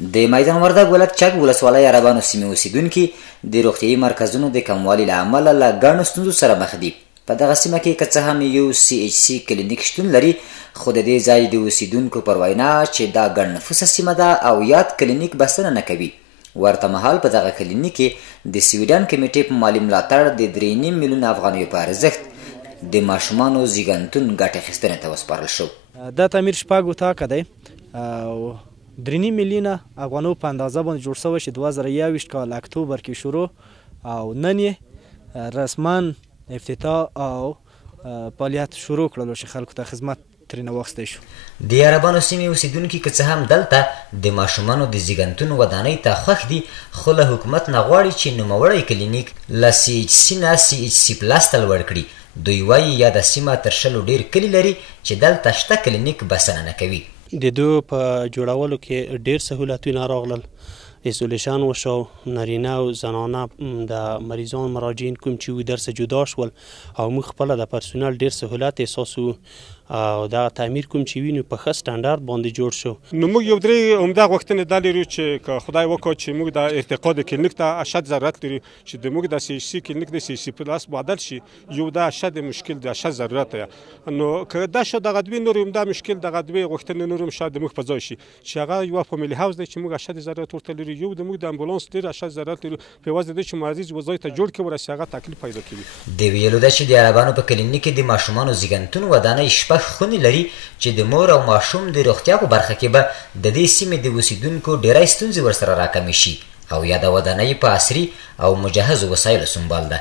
د میدان وردګ ولایت چک ولسوالۍ عربانو سیمې اوسیدونکي د روغتیايي مرکزونو د کموالي له امله له ګڼو ستونزو سره مخ دي. په دغه سیمه کې که څه هم یو CHC کلینیک شتون لري، خو د دې ځای د اوسیدونکو پر وینا چې دا ګڼ نفوسه سیمه ده او یاد کلینیک بسنه نه کوي. ورته مهال په دغه کلینیک کې د سویډن کمیټې په مالي ملاتړ د 3.5 میلیون افغانیو په ارزښت د ماشومانو زیږنتون ګټې اخیستنې ته وسپارل شو. دا تعمیر شپږ اتاقه دی او 3.5 میلیونه افغانو په اندازه باندې جوړ شوی چې 2021 کال اکتوبر کې شروع او نن یې رسما افتتاح او فعالیت شروع کړلو چې خلکو ته خدمت ترېنه واخیستی شو. د عربانو سیمې اوسیدونکي که څه هم دلته د ماشومانو د زیږنتون ودانۍ ته خوښ دي، خو له حکومت نه غواړي چې نوموړی کلینیک له CHC نه CHC پلس ته لوړ کړي. دوی وایي یاده سیمه تر 100 ډېر کلي لري چې دلته شته کلینیک بسنه نه کوي. د دوی په جوړولو کې ډېر سهولتونه راغلل، ایزولیشن وشو، نارینه او زنانه د مریضان مراجعین کوم چې وي درسه جدا شول او موږ خپله د پرسونل ډېر سهولت احساسوو او دا تعمیر کوم چې وي نو په ښه سټنډارډ باندې جوړ شو. نو موږ یو درې عمده غوښتنې دا لرو چې که خدای وکړو چې موږ د ارتقا د کلینیک ته اشد ضرورت لري چې د موږ د CHC کلینیک د CHC پلاس بدل شي، یو دا اشد مشکل د اشد ضرورت دی. نو که دا شو دغه دوی نور عمده مشکل دغه دوی غوښتنې نور هم شاید موږ په ځای شي چې هغه یو فامیلی هاوس دی چې موږ اشد ضرورت ورته لرو، یو د موږ د امبولانس ډېر اشد ضرورت لرو په وجه د چې مریض وځای ته جوړ کړي ورسې هغه تکلیف پیدا کوي. د ویلو ده چې د عربانو په کلینیک کې د ماشومانو زیږنتون ودانۍ شپږ خونې لري چې د مور او ماشوم د روغتیا په برخه کې به د دې سیمې د اوسیدونکو ډېری ستونزې ورسره راکمې شي او یاده ودانۍ په عصري او مجهزو وسایلو سمبال ده.